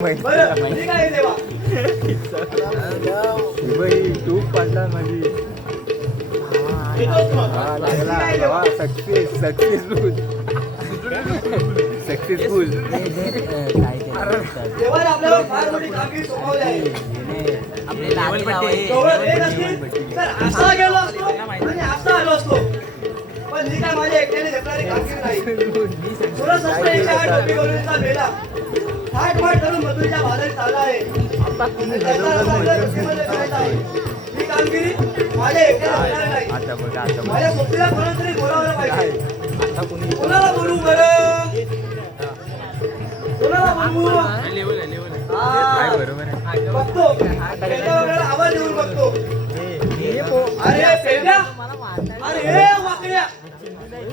तूप पडला माझी लागला सक्सेसफुल आपल्याला फार मोठी कामगिरी सोपवली आहे. असा गेलो असतो आणि असा आलो असतो, पण ही काय माझ्या एकट्याने घेतणारी कामगिरी नाही. 16 गोलूचा मेला थाटमाट करून मधुरीच्या बाजारी चालला आहे. ही कामगिरी माझ्या एकट्याने घेतणारी नाही. माझ्या सोबतीला कोणाला तरी बोलावलं पाहिजे. कोणाला बोलू बरं, कोणाला बोलू? बघतो आवाज येऊन बघतो. अरे पेंड्या, अरे वाकड्या,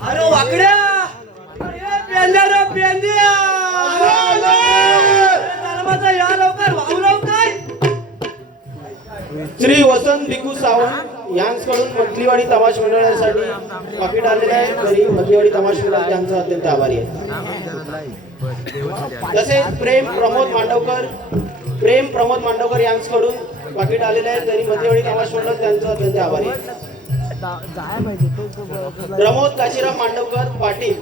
अरे वाकड्या, अरे पेंड्या रे पेंड्या, या लवकर वावराव काय. श्री वसंत भिकू सावंत यांच्याकडून मधलीवाडी तमाश मंडळासाठी पाकिट आलेलं आहे. तरी मधलीवाडी तमाश मंडळ त्यांचा अत्यंत आभारी आहे. तसेच प्रेम प्रमोद मांडवकर यांच्याकडून पाकिट आलेलं आहे. तरी मधलीवाडी तमाश मंडळ त्यांचा अत्यंत आभारी आहे. प्रमोद काशीराम मांडवकर पाटील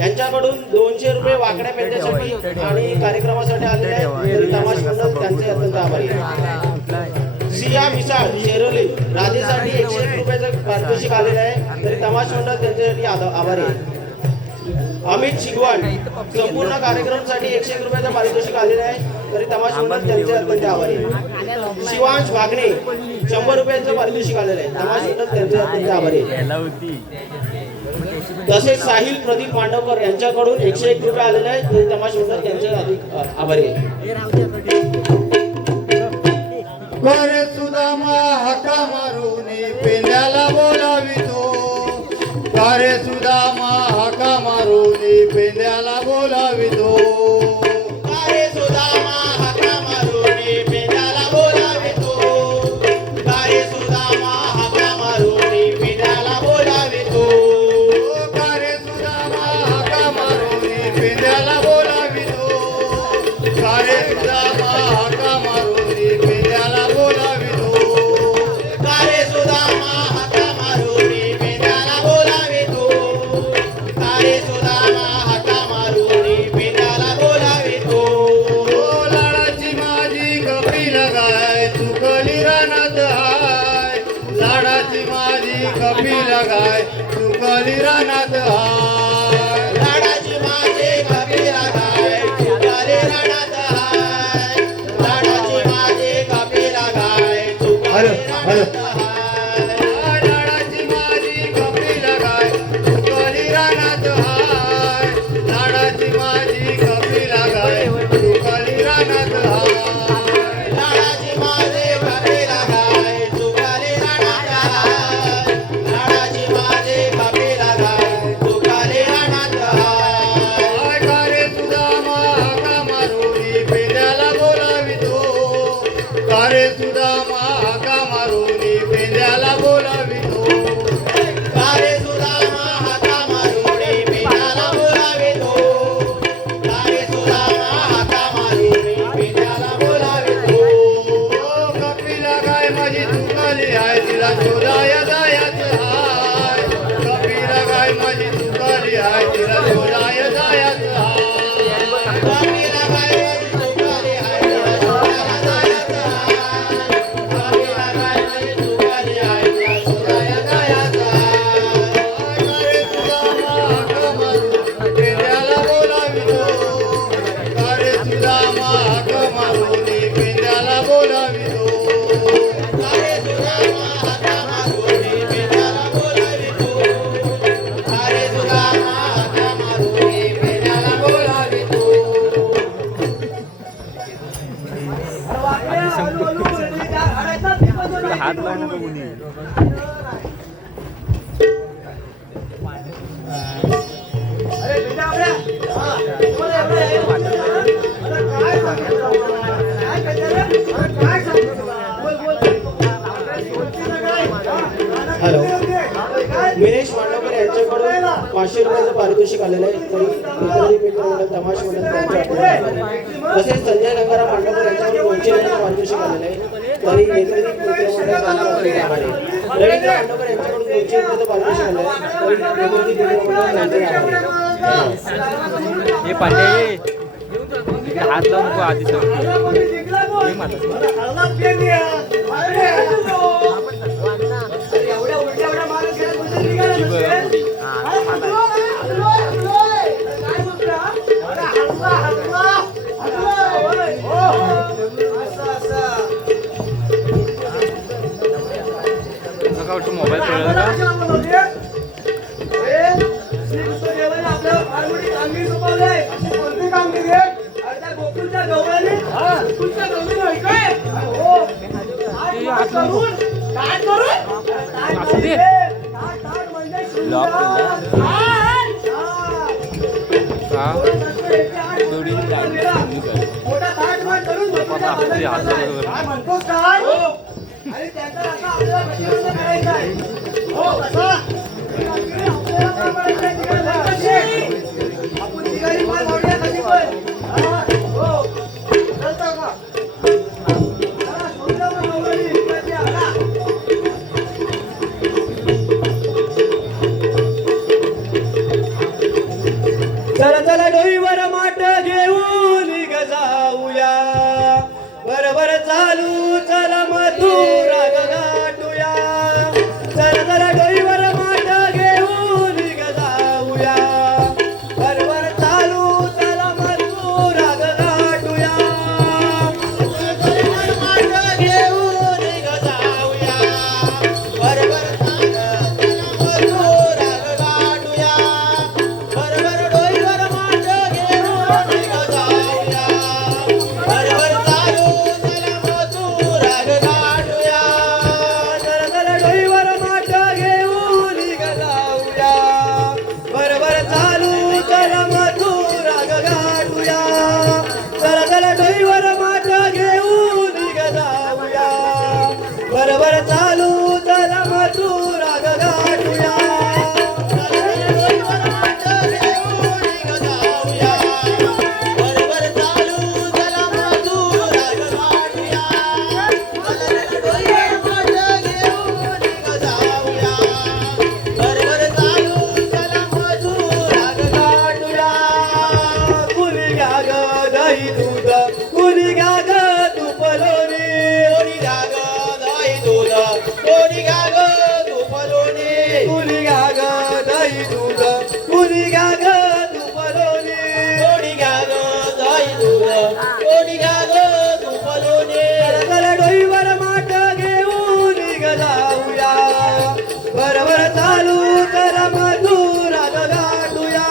यांच्याकडून 200 रुपये वाकड्या पेंड्यासाठी आणि कार्यक्रमासाठी आलेले आहेत. तरी तमाश मंडळ त्यांचे अत्यंत आभारी आहे. सिया मिसाळ शेरोली राधेसाठी 101 रुपयाचं पारितोषिक आलेलं आहे. तरी तमाश मंडळ त्यांच्यासाठी आभारी आहे. अमित शिगवान संपूर्ण कार्यक्रमासाठी 101 रुपयाचं पारितोषिक आलेलं आहे. तरी तमाश मंडळ त्यांचे अत्यंत आभारी आहे. शिवांश भागणे 100 रुपयाचं पारितोषिक आलेलं आहे. तमाश मंडळ त्यांचे अत्यंत आभारी आहे. तसेच साहिल प्रदीप मांडवकर यांच्याकडून 101 रुपये आलेले आहेत. तरी तमाश मंडळ त्यांचे अधिक आभारी आहे. करे सुदामा हाका मारून पेंड्याला बोलावितो. करे सुदामा हाका मारून पेंड्याला बोलावितो. कारे सुदामा हाका मारून पेंड्याला बोलावितो. कारे सुदामा हाका मारून पेंड्याला बोलावितो. करे सुदामा हाका मारून पेंड्याला बोलावितो. करे सुदामा हाका मारून पेंड्याला बोलावितो. कारे सुदामा हाका मारून पेंड्याला बोलावितो. कारे सुदामा हाका मारून पेंड्याला बोलावितो. लाडाची माझी कपिल गाय चुकली रानात हाय. लाडाची माझी कपिल गाय चुकली रानात हाय. लाडाची माझे कपिला गाय चुकली रानात हाय. लाडाची माझे कपिला गाय चुकली रानात हाय. लाडाची माझी कपिल गाय चुकली रानात हाय. लाडाची माझी कपिल गाय चुकली रानात हाय. लाडाची माझे कपिला गाय चुकली रानात हाय. लाडाची माझे कपिला गाय चुकली रानात हाय. कारे सुदामा हाका मारून पेंड्याला बोलावितो. कारे सुदामा हाका मारून पेंड्याला बोलावितो. कारे सुदामा हाका मारून पेंड्याला बोलावितो. कारे सुदामा हाका मारून पेंड्याला बोलावितो. कपिला गाय माझी चुकली आहे तिला शोधाया जायचं हाय. कपिला गाय माझी चुकली आहे तिला शोधाया जायचं हाय. कपिला गाय माझी चुकली आहे तिला शोधाया जायचं हाय. कपिला गाय माझी चुकली आहे तिला शोधाया जायचं हाय. कारे सुदामा हाका मारून पेंड्याला बोलावितो. कारे सुदामा हाका मारून पेंड्याला बोलावितो. कारे सुदामा हाका मारून पेंड्याला बोलावितो. कारे सुदामा हाका मारून पेंड्याला बोलावितो. हात लावू नको कोणी. अरे बेटा आपल्या तुम्हाला काय सांगितलं? काय करणार? काय सांगितलं? बोल. हॅलो. विनेश मांडवकर यांच्याकडून 500 रुपयाचं पारितोषिक आलेलं आहे. तरी मित्रदी मित्र मंडळ तमाशा मंडळ त्यांच्या हातून तसेच संजय गंगाराम मांडवकर यांच्याकडून 200 रुपयाचं पारितोषिक आलेलं आहे. तरी नेत्रदी मित्र मंडळ त्यांच्या हातून रवींद्र मांडवकर यांच्याकडून 200 रुपयाचं पारितोषिक आलं आहे. तरी नेत्रदी मित्र मंडळ त्यांच्या हे पांडे हात लावून नको आधी मोबाईल चला चला डोईवर माठ घेऊन ग जाऊया बरोबर चालू चला मथुरा गाठूया चला चला डोईवर माठ घेऊन ग जाऊया बरोबर चालू चला मथुरा गाठूया माठ घेऊन ग जाऊया बरोबर बरोबर चालू चला मथुरा गाठूया बरोबर चालू चला मथुरा गाठूया बरोबर चालू चला मथुरा गाठूया कुणी घ्या ग दही दूध कुणी घ्या ग तूप लोणी कोणी घ्या ग दही दूध कोणी घ्या ग तूप लोणी कुणी घ्या ग दही दूध कुणी घ्या ग तूप लोणी कोणी घ्या ग दही दूध कोणी घ्या ग तूप लोणी चला डोईवर माठ घेऊन ग जाऊया बरोबर चालू चला मथुरा गाठूया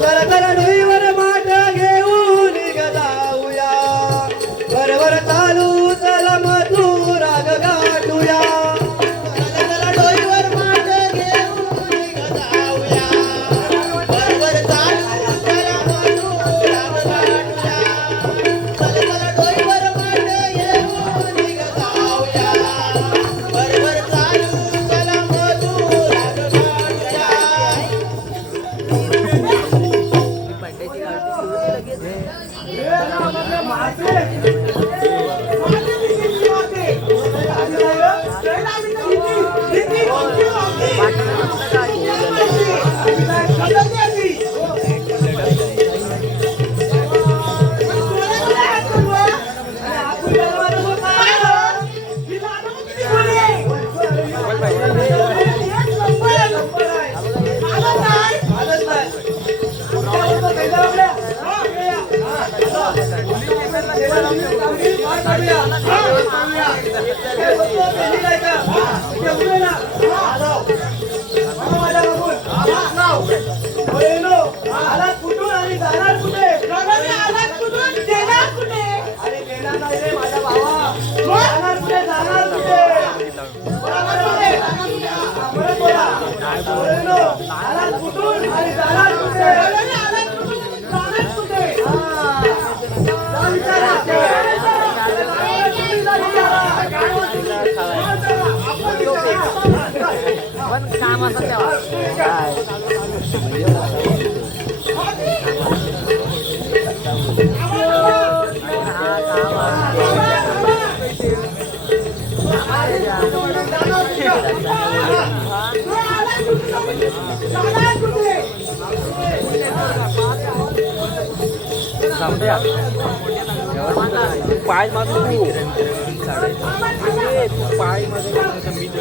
चला चला डोईवर माठ घेऊन ग जाऊया बरोबर चालू चला मथुरा गाठूया चला डोईवर माठ घेऊन ग जाऊया बरोबर चालू चला मथुरा गाठूया चला चला डोईवर माठ घेऊन ग जाऊया बरोबर चालू चला मथुरा गाठूया काम असं तेव्हा पाय मागतो तू पाय मध्ये मी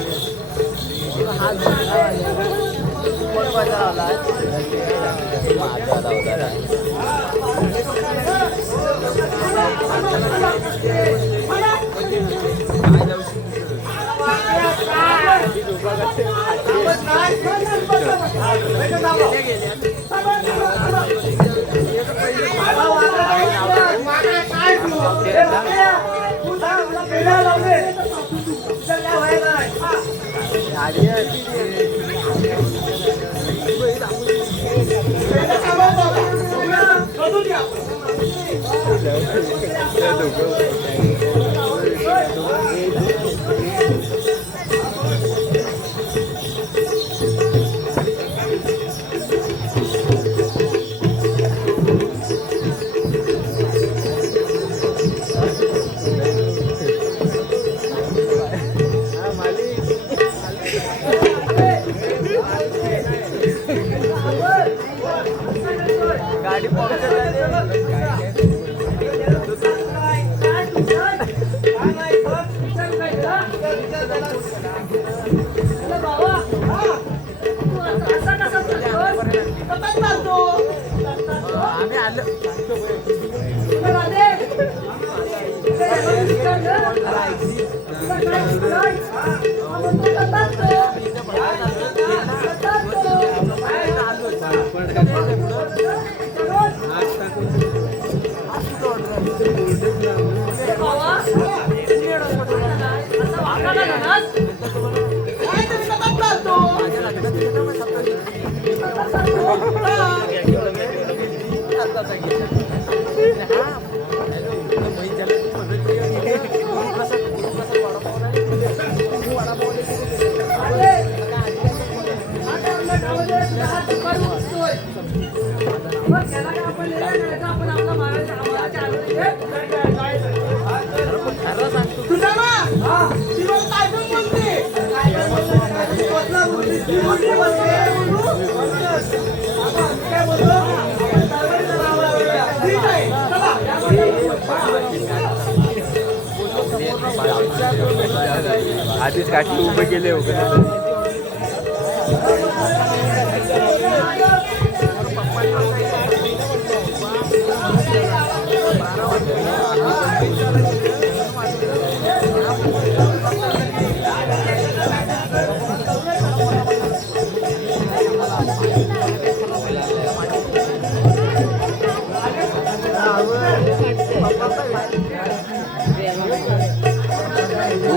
आधीच काठी उभे केले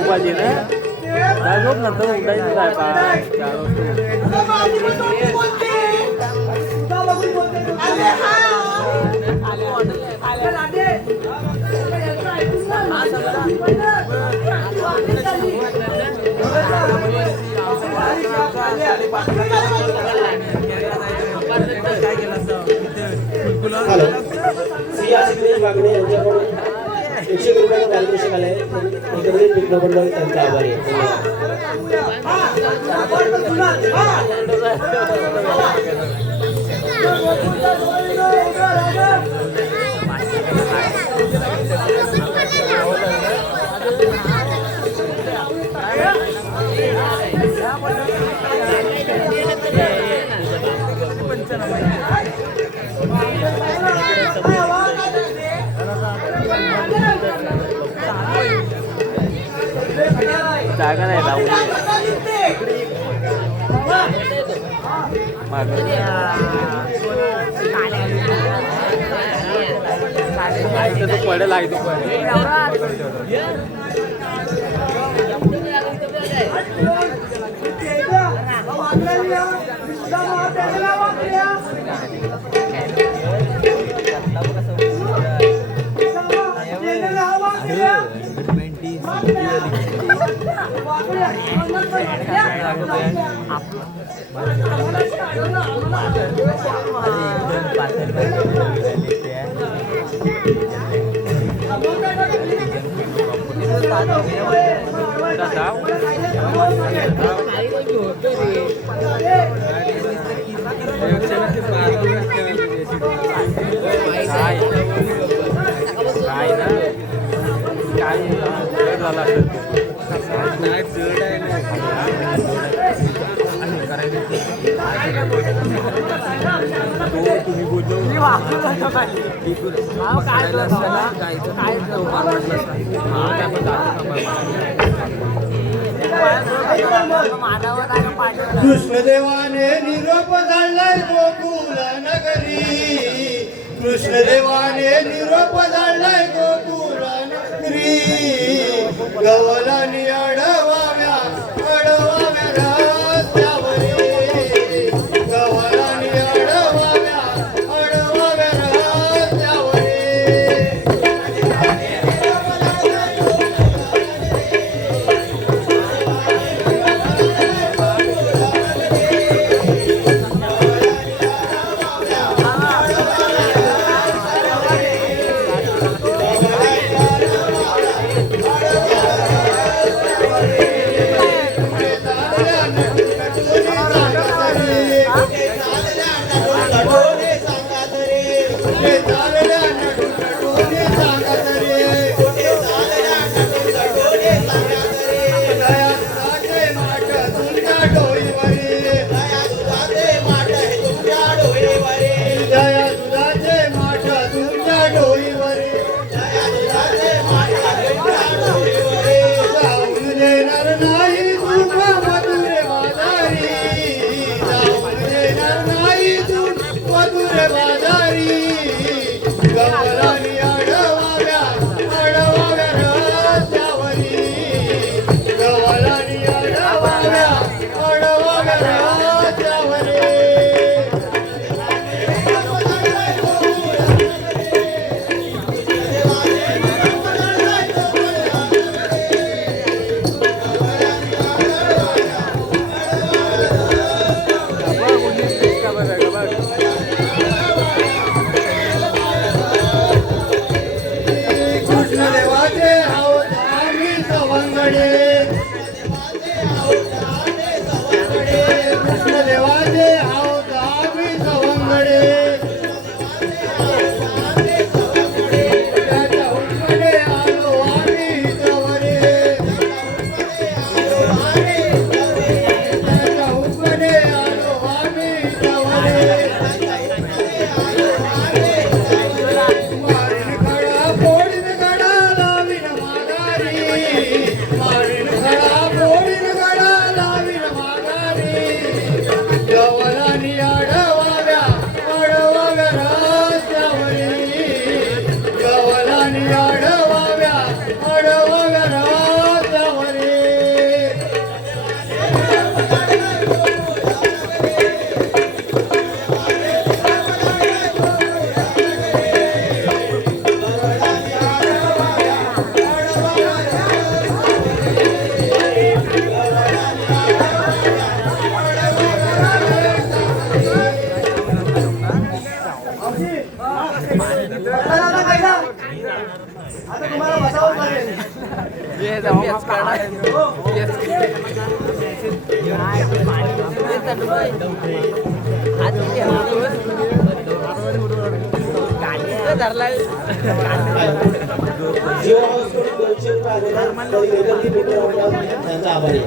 पाहिजे ना काय झोप नंतर उठायचं काय हॅलो सिया सिद्धेश बागडे यांच्याकडून 100 रुपयाचं पारितोषिक आलंय. एकत्रित मित्रमंडळ त्यांचा आभारी आहे. जागा नाही लावू पडेल आहे तो झाला असेल नाही जड आहे तुम्ही बोलतो कृष्णदेवाने निरोप धाडलाय गोकुल नगरी कृष्णदेवाने निरोप धाडलाय गोकुल नगरी गवलानी अडवाव्या रस्त्यावरी गवलानी अडवाव्या रस्त्यावरी आता तुम्हाला बसावंच लागेल. जीवा हाऊसकडून 200 रुपये आलेले तरी वेगळी मित्र मंडळ त्यांचा आभारी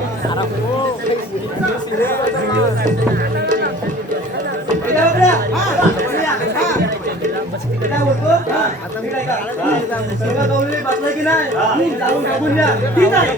बसलं की नाही जाऊन बघून द्या. ठीक आहे.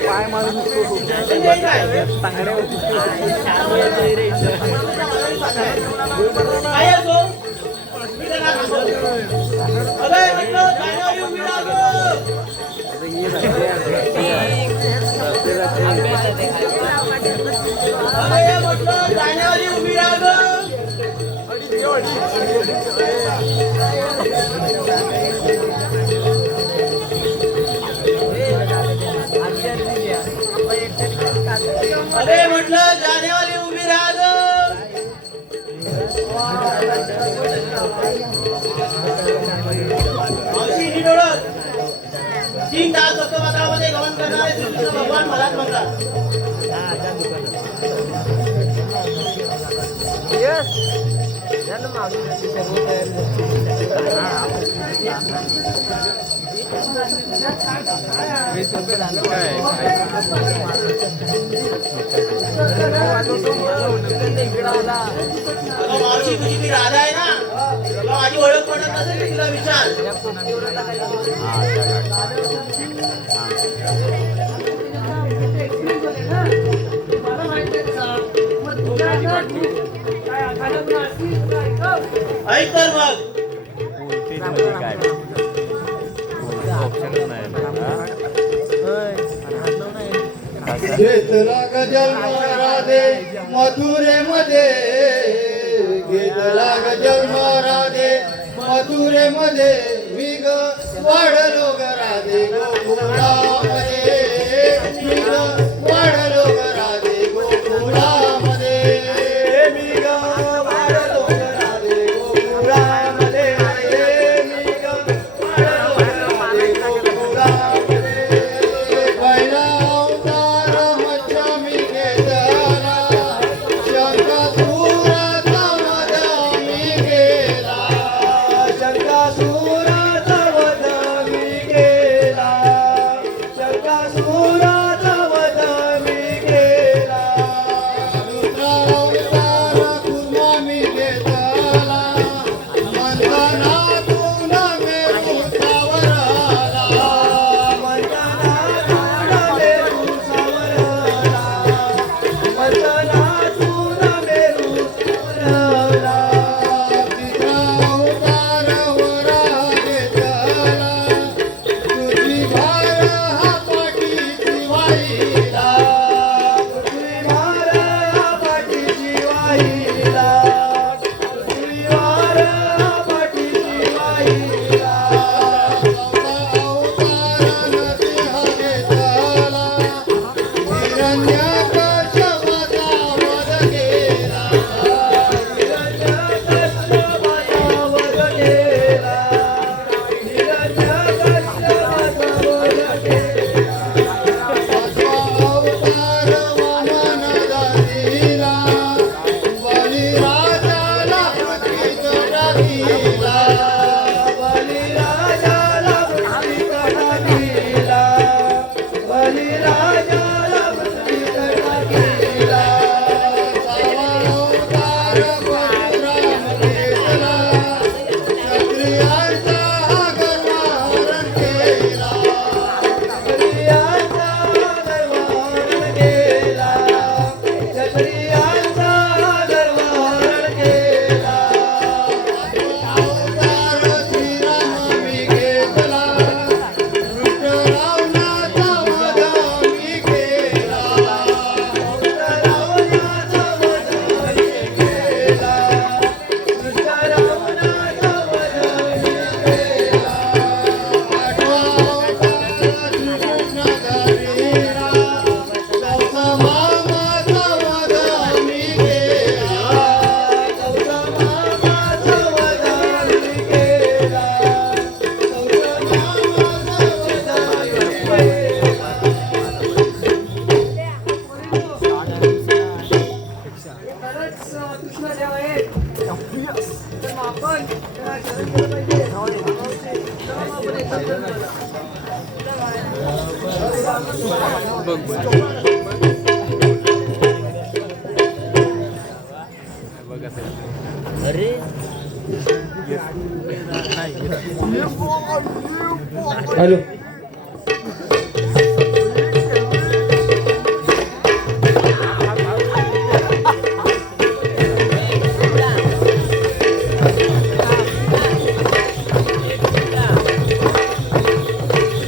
पाय मारून अरे म्हटलं जानेवाली उभी राहा ग. मावशी नीट ओळख. 3 तास सप्तपत्रामध्ये गमन करणारे श्रीकृष्ण भगवान मलाच म्हणतात. मावशी तुझी ती राधा आहे ना, तुला माझी ओळख पडत नसेल तिला विचार. ऐक तर मग. घेतला गजल राधे मथुरेमध्ये, घेतला गजल राधे मथुरेमध्ये, मी ग वाढलो ग राधे गोकुळामध्ये, मी ग वाढलो ग राधे गोकुळामध्ये, मी ग वाढलो ग राधे गोकुळामध्ये, मी ग वाढलो ग राधे गोकुळामध्ये. पहिला अवतार मच्छा मी घेतला, शंकासुराचा वध मी केला, शंकासुराचा वध मी केला, शंकासुराचा वध हॅलो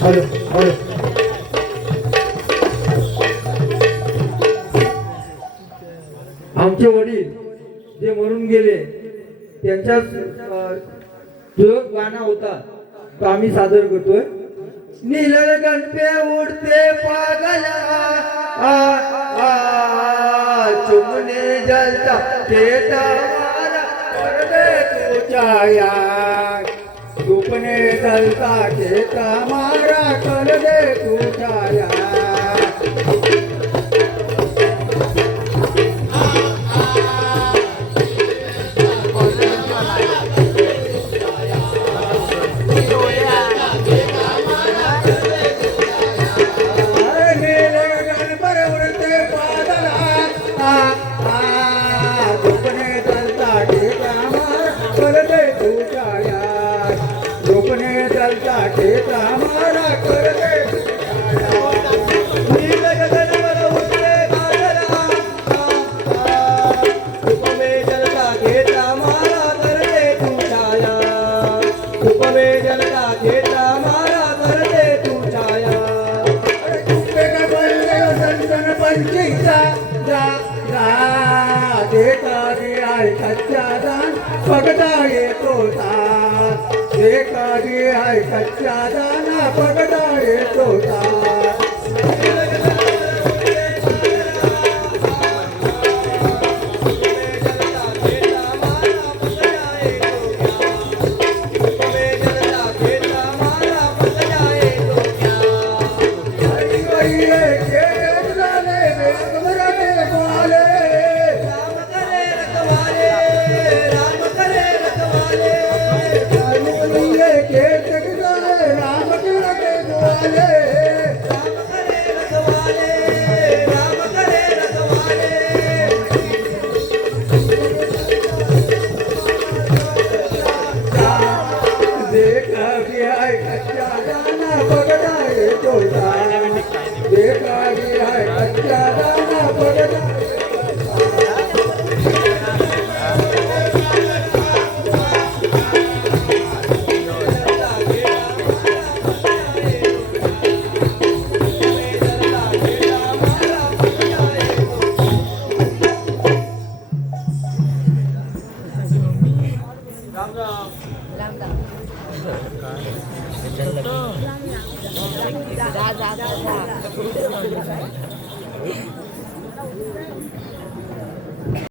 हॅलो हॅलो आमचे वडील जे मरून गेले त्यांच्या जो गाणं होता तो आम्ही सादर करतोय. नील गणपे उडते पागला चुमने जलता केता मारा कर दे तुझ्या यार चुपने जलता केता मारा कर दे तुझ्या यार. पगडा येतो एखादी आहे कच्च्या दाना पगडा येतो जा